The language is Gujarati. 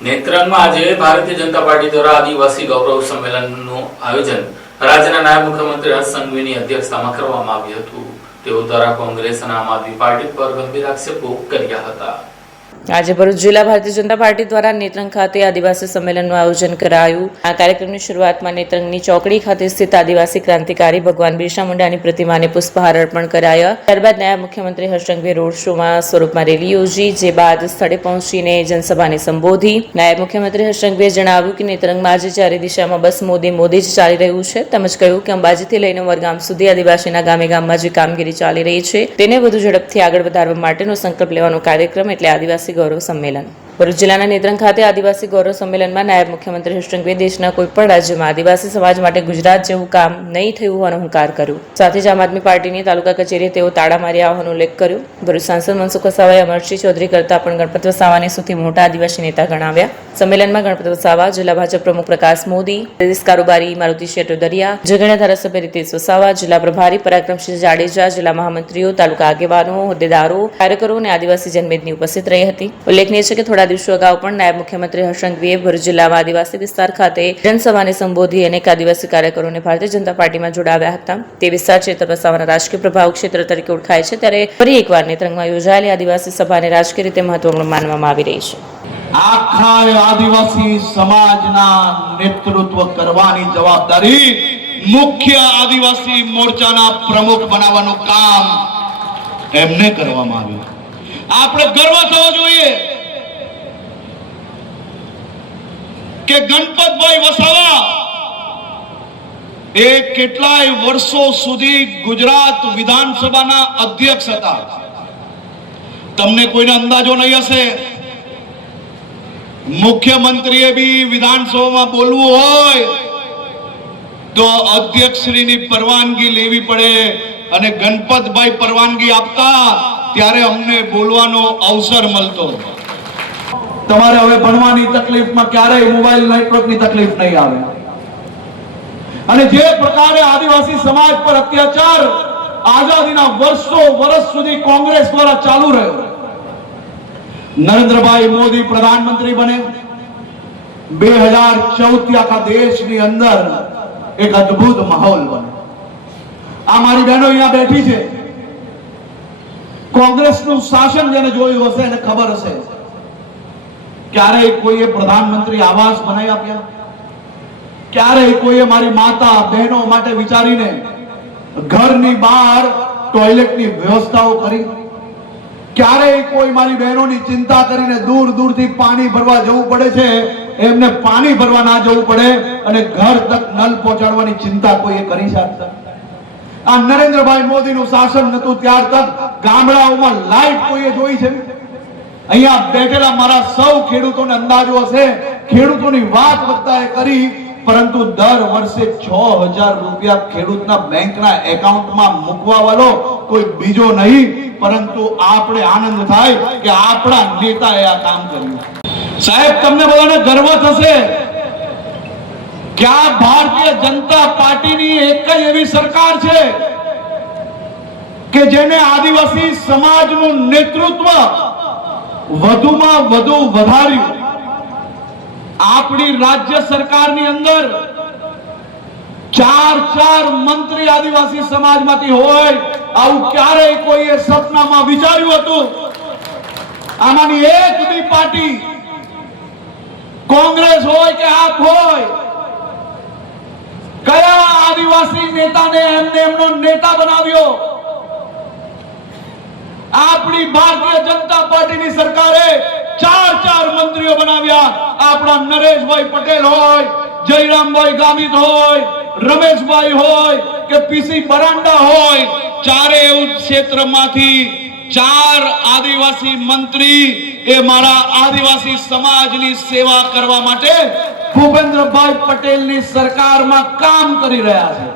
નેત્રંગમાં આજે ભારતીય જનતા પાર્ટી દ્વારા આદિવાસી ગૌરવ સંમેલનનું આયોજન રાજ્યના નાયબ મુખ્યમંત્રી હર્ષ સંઘવીની અધ્યક્ષતામાં કરવામાં આવ્યું હતું। તેઓ દ્વારા કોંગ્રેસ અને આમ આદમી પાર્ટી પર ગંભીર આક્ષેપો કર્યા હતા। આજે ભરૂચ જિલ્લા ભારતીય જનતા પાર્ટી દ્વારા નેત્રંગ ખાતે આદિવાસી સંમેલનનું આયોજન કરાયું। આ કાર્યક્રમની શરૂઆતમાં નેત્રંગની ચોકડી ખાતે સ્થિત આદિવાસી ક્રાંતિકારી ભગવાન બિરસા મુંડાની પ્રતિમાને પુષ્પહાર અર્પણ કરાયા। ત્યારબાદ નાયબ મુખ્યમંત્રી હર્ષ સંઘવીએ રોડ શોમાં સ્વરૂપમાં રેલી યોજી, જે બાદ સ્થળે પહોંચીને જનસભાને સંબોધી। નાયબ મુખ્યમંત્રી હર્ષ સંઘવીએ જણાવ્યું કે નેત્રંગમાં આજે ચારે દિશામાં બસ મોદી જ ચાલી રહ્યું છે। તેમજ કહ્યું કે અંબાજીથી લઈને ઉમરગામ સુધી આદિવાસીના ગામે ગામમાં જે કામગીરી ચાલી રહી છે તેને વધુ ઝડપથી આગળ વધારવા માટેનો સંકલ્પ લેવાનો કાર્યક્રમ એટલે આદિવાસી ગૌરવ સંમેલન। ભરૂચ જિલ્લાના નેત્રંગ ખાતે આદિવાસી ગૌરવ સંમેલનમાં નાયબ મુખ્યમંત્રી હર્ષ સંઘવીએ દેશના કોઈપણ રાજ્યમાં આદિવાસી સમાજ માટે ગુજરાત જેવું કામ નહીં થયું હોવાનો હુંકાર કર્યો। સાથે જ આમ આદમી પાર્ટીની તાલુકા કચેરીએ તેઓ તાળા માર્યા હોવાનો ઉલ્લેખ કર્યો। ભરૂચ સાંસદ મનસુખ વસાવાએ અમરસિંહ ચૌધરી કરતા પણ ગણપત વસાવાને સૌથી મોટા આદિવાસી નેતા ગણાવ્યા। સંમેલનમાં ગણપત વસાવા, જિલ્લા ભાજપ પ્રમુખ પ્રકાશ મોદી, પ્રદેશ કારોબારી મારુતિ શેટોદરિયા, જગણ્યા ધારાસભ્ય રીતેશ વસાવા, જિલ્લા પ્રભારી પરાક્રમસિંહ જાડેજા, જિલ્લા મહામંત્રીઓ, તાલુકા આગેવાનો, હોદ્દેદારો, કાર્યકરો અને આદિવાસી જનમેદની ઉપસ્થિત રહી હતી। ઉલ્લેખનીય છે કે થોડા દિવસો અગાઉ પણ નાયબ મુખ્યમંત્રી હર્ષ સંઘવીએ ભરૂચ જિલ્લામાં આદિવાસી વિસ્તાર ખાતે જનસભાને સંબોધી અનેક આદિવાસી કાર્યકરોને ભારતીય જનતા પાર્ટીમાં જોડાવ્યા હતા। તે વિસ્તાર ચેતર વસાવાના રાજકીય પ્રભાવ ક્ષેત્ર તરીકે ઓળખાય છે, ત્યારે ફરી એકવાર નેત્રંગમાં યોજાયેલી આદિવાસી સભાને રાજકીય રીતે મહત્વપૂર્ણ માનવામાં આવી રહી છે। આખા આદિવાસી સમાજના નેતૃત્વ કરવાની જવાબદારી મુખ્ય આદિવાસી મોરચાના પ્રમુખ બનાવવાનું કામ એમને કરવામાં આવ્યું। આપણે ગર્વ થવો જોઈએ કે ગણપતભાઈ વસાવા એ કેટલાય વર્ષો સુધી ગુજરાત વિધાનસભાના અધ્યક્ષ હતા। તમને કોઈને અંદાજો નહીં હશે, મુખ્યમંત્રીએ બી વિધાનસભામાં બોલવું હોય તો અધ્યક્ષશ્રીની પરવાનગી લેવી પડે, અને ગણપતભાઈ પરવાનગી આપતા ત્યારે અમને બોલવાનો અવસર મળતો। તમારે હવે ભણવાની તકલીફમાં ક્યારેય મોબાઈલ નેટવર્કની તકલીફ નહીં આવે। અને જે પ્રકારે આદિવાસી સમાજ પર અત્યાચાર આઝાદીના વર્ષ સુધી કોંગ્રેસ દ્વારા ચાલુ રહ્યો, नरेंद्र मोदी प्रधानमंत्री बने, 2014 आखा देश ની અંદર એક અદ્ભુત માહોલ બને। આ મારી બહેનો અહીંયા બેઠી છે, કોંગ્રેસનું શાસન જેને જોયું હશે એને ખબર હશે ક્યારેય કોઈએ પ્રધાનમંત્રી આવાસ બનાવી આપ્યા, ક્યારેય કોઈએ મારી માતા બહેનો માટે વિચારીને ઘરની બહાર ટોયલેટની વ્યવસ્થાઓ કરી, ક્યારેય કોઈ મારી બહેનોની ચિંતા કરીને દૂર દૂરથી પાણી ભરવા જવું પડે છે એમને પાણી ભરવા ના જવું પડે અને ઘર તક નલ પહોંચાડવાની ચિંતા કોઈએ કરી શકતા। આ નરેન્દ્રભાઈ મોદીનું શાસન નતું ત્યાર તક ગામડાઓમાં લાઈટ કોઈએ જોઈ છે? અહીંયા બેઠેલા મારા સૌ ખેડૂતોને અંદાજો હશે, ખેડૂતોની વાત વક્તાએ કરી, પરંતુ દર વર્ષે 6000 રૂપિયા ખેડૂતના બેંકના એકાઉન્ટમાં મૂકવા વાળો કોઈ બીજો નહીં, પરંતુ આપણે આનંદ થાય કે આપણા નેતાએ આ કામ કર્યું। સાહેબ, તમને બધાને ગર્વ થશે કે આ ભારતીય જનતા પાર્ટીની એક જ એવી સરકાર છે કે જેને આદિવાસી સમાજનું નેતૃત્વ વધુમાં વધુ વધાર્યું। આપણી રાજ્ય સરકારની અંદર 4 મંત્રી આદિવાસી સમાજમાંથી હોય, આવું ક્યારેય કોઈએ સપનામાં વિચાર્યું હતું? આમાંની એક બી પાર્ટી, કોંગ્રેસ હોય કે આપ હોય, કયા આદિવાસી નેતાને એમનો નેતા બનાવ્યો? આપણી ભારતીય જનતા પાર્ટીની સરકારે 4 મંત્રીઓ બનાવ્યા। આપણા નરેશભાઈ પટેલ હોય, જયરામભાઈ ગામિત હોય, રમેશભાઈ હોય કે પીસી બરાંડા હોય, ચારેય ક્ષેત્રમાંથી 4 આદિવાસી મંત્રી એ મારા આદિવાસી સમાજની સેવા કરવા માટે ભૂપેન્દ્રભાઈ પટેલની સરકારમાં કામ કરી રહ્યા છે।